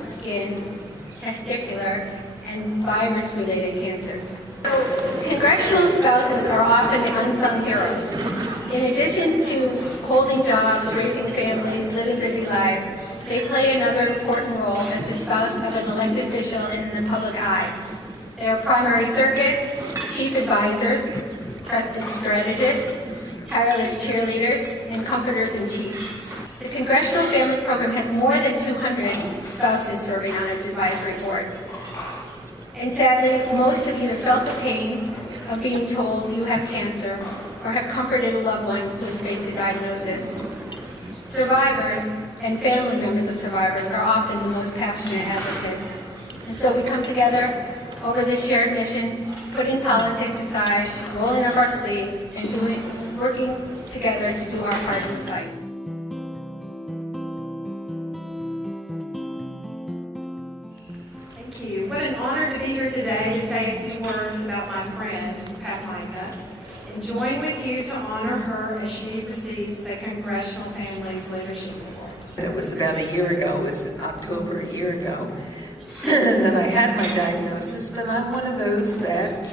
skin, testicular, and virus-related cancers. Congressional spouses are often unsung heroes. In addition to holding jobs, raising families, living busy lives, they play another important role as the spouse of an elected official in the public eye. They are primary surrogates, chief advisors, trusted strategists, tireless cheerleaders, and comforters-in-chief. The Congressional Families Program has more than 200 spouses serving on its advisory board. And sadly, most of you have felt the pain of being told you have cancer or have comforted a loved one who has faced a diagnosis. Survivors and family members of survivors are often the most passionate advocates. And so we come together over this shared mission, putting politics aside, rolling up our sleeves, and working together to do our part in the fight. Thank you. What an honor to be here today to say a few words about my friend, Pat Mica, and join with you to honor her as she receives the Congressional Families Leadership Award. It was about a year ago, it was in October a year ago, that I had my diagnosis, but I'm one of those that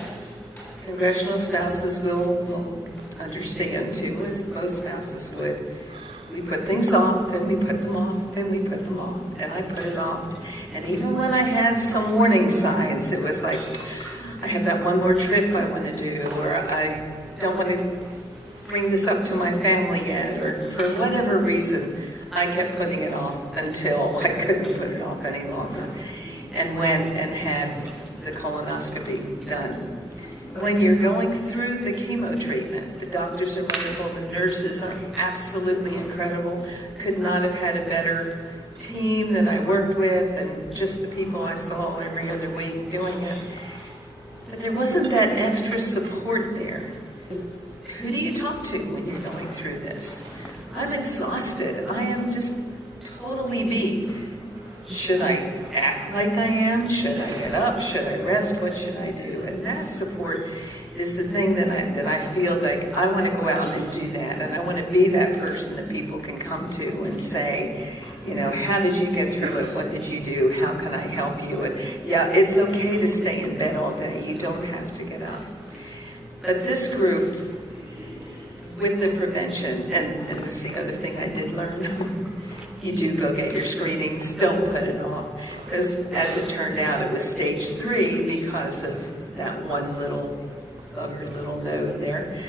congressional spouses will understand too, as most spouses would. We put things off, and we put them off, and we put them off, and I put it off. And even when I had some warning signs, it was like, I have that one more trip I want to do, or I don't want to bring this up to my family yet, or for whatever reason, I kept putting it off until I couldn't put it off any longer, and went and had the colonoscopy done. When you're going through the chemo treatment, the doctors are wonderful, the nurses are absolutely incredible. Could not have had a better team that I worked with, and just the people I saw every other week doing it. But there wasn't that extra support there. Who do you talk to when you're going through this? I'm exhausted. I am just totally beat. Should I act like I am? Should I get up? Should I rest? What should I do? And that support is the thing that I feel like I want to go out and do that, and I want to be that person that people can come to and say, you know, how did you get through it? What did you do? How can I help you? And yeah, it's okay to stay in bed all day. You don't have to get up. But this group, with the prevention, and this is the other thing I did learn, you do go get your screenings, don't put it off. Because as it turned out, it was stage 3 because of that one little node there.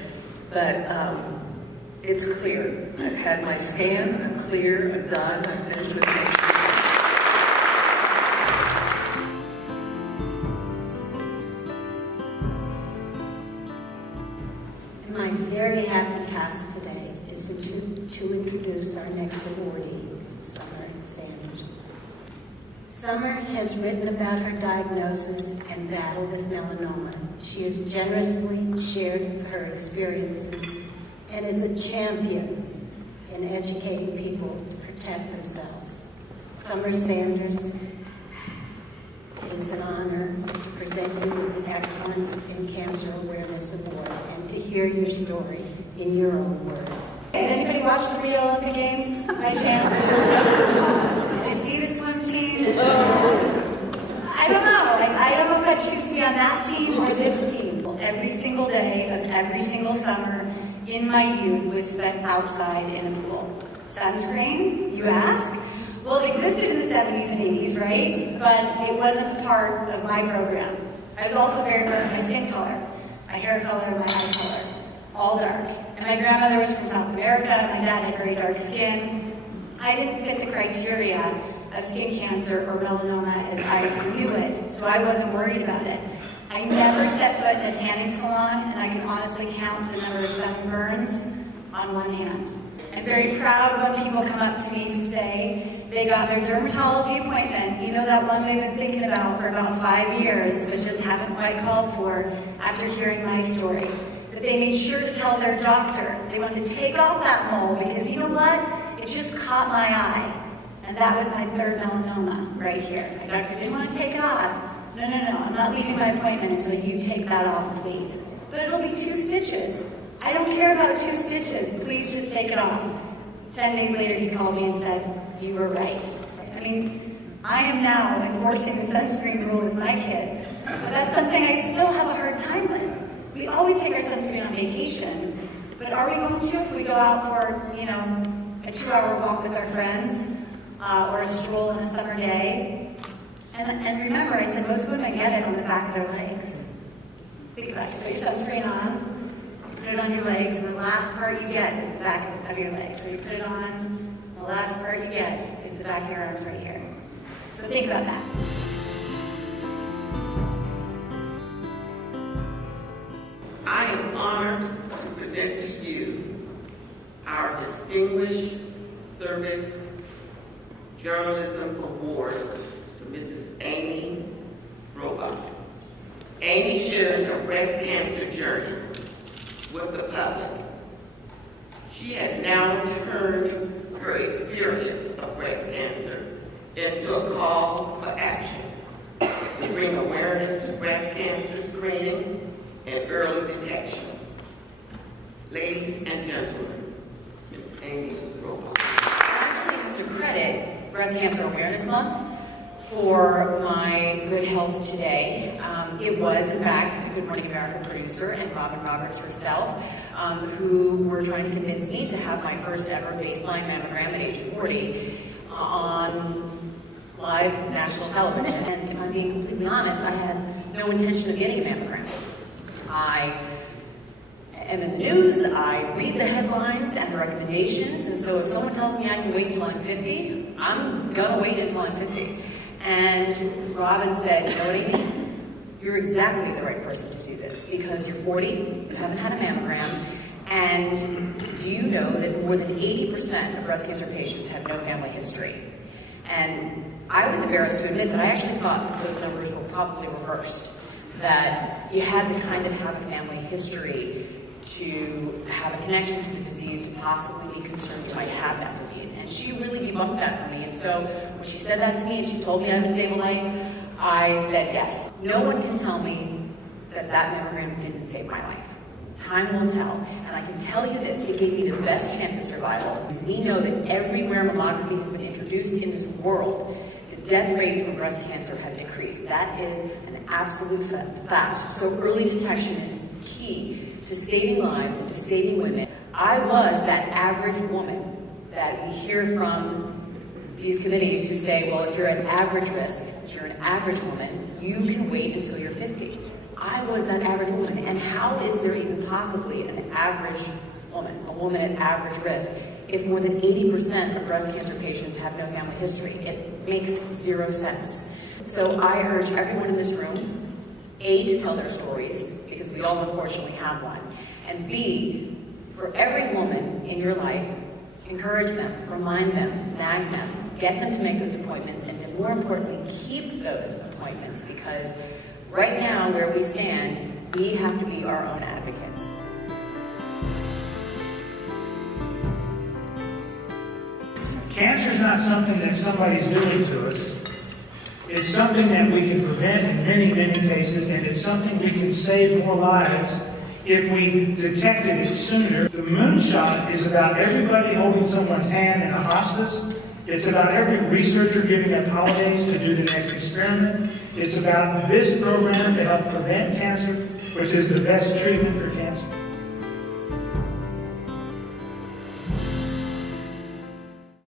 But it's clear. I've had my scan, I'm clear, I'm done, I'm finished with my My very happy task today is to introduce our next awardee, Summer Sanders. Summer has written about her diagnosis and battle with melanoma. She has generously shared her experiences and is a champion in educating people to protect themselves. Summer Sanders, it is an honor to present you with the Excellence in Cancer Awareness Award and to hear your story in your own words. Did anybody watch the Rio Olympic Games by chance? Did you see the swim team? I don't know. I don't know if I'd choose to be on that team or this team. Every single day of every single summer in my youth was spent outside in a pool. Sunscreen, you ask? Well, it existed in the 70s and 80s, right? But it wasn't part of my program. I was also very proud of my skin color, my hair color, my eye color, all dark. And my grandmother was from South America, my dad had very dark skin. I didn't fit the criteria of skin cancer or melanoma as I knew it, so I wasn't worried about it. I never set foot in a tanning salon, and I can honestly count the number of sunburns on one hand. I'm very proud when people come up to me to say they got their dermatology appointment, you know, that one they've been thinking about for about 5 years, but just haven't quite called for after hearing my story. That they made sure to tell their doctor they wanted to take off that mole because, you know what, it just caught my eye. And that was my third melanoma right here. My doctor didn't want to take it off. No, I'm not leaving my appointment until you take that off, please. But it'll be 2 stitches. I don't care about 2 stitches. Please just take it off. 10 days later, he called me and said, you were right. I mean, I am now enforcing the sunscreen rule with my kids, but that's something I still have a hard time with. We always take our sunscreen on vacation, but are we going to if we go out for, a 2-hour walk with our friends, or a stroll on a summer day? And remember, I said most women get it on the back of their legs. Think about it. Put your sunscreen on, put it on your legs, and the last part you get is the back of your legs. So you put it on, the last part you get is the back of your arms right here. So think about that. I am honored to present to you our Distinguished Service Journalism Award to Mrs. Amy Robach. Amy shares her breast cancer journey with the public. She has now turned her experience of breast cancer into a call for action to bring awareness to breast cancer screening and early detection. Ladies and gentlemen, Ms. Amy Robach. I actually have to credit Breast Cancer Awareness Month for my good health today. It was, in fact, a Good Morning America producer and Robin Roberts herself who were trying to convince me to have my first ever baseline mammogram at age 40 on live national television. And if I'm being completely honest, I had no intention of getting a mammogram. I am in the news, I read the headlines and the recommendations, and so if someone tells me I can wait until I'm 50, I'm gonna wait until I'm 50. And Robin said, you know what, Amy? You're exactly the right person to do this because you're 40, you haven't had a mammogram, and do you know that more than 80% of breast cancer patients have no family history? And I was embarrassed to admit that I actually thought that those numbers were probably reversed, that you had to kind of have a family history to have a connection to the disease to possibly be concerned you might have that disease. And she really debunked that for me. And so when she said that to me and she told me I would save a life, I said yes. No one can tell me that that mammogram didn't save my life. Time will tell. And I can tell you this, it gave me the best chance of survival. We know that everywhere mammography has been introduced in this world, the death rates from breast cancer have decreased. That is an absolute fact. So early detection is key to saving lives and to saving women. I was that average woman that we hear from these committees who say, well, if you're at average risk, if you're an average woman, you can wait until you're 50. I was that average woman, and how is there even possibly an average woman, a woman at average risk, if more than 80% of breast cancer patients have no family history? It makes zero sense. So I urge everyone in this room, A, to tell their stories, because we all unfortunately have one, and B, for every woman in your life, encourage them, remind them, nag them, get them to make those appointments, and then more importantly, keep those appointments, because right now, where we stand, we have to be our own advocates. Cancer is not something that somebody's doing to us. It's something that we can prevent in many, many cases, and it's something we can save more lives if we detected it sooner. The Moonshot is about everybody holding someone's hand in a hospice. It's about every researcher giving up holidays to do the next experiment. It's about this program to help prevent cancer, which is the best treatment for cancer.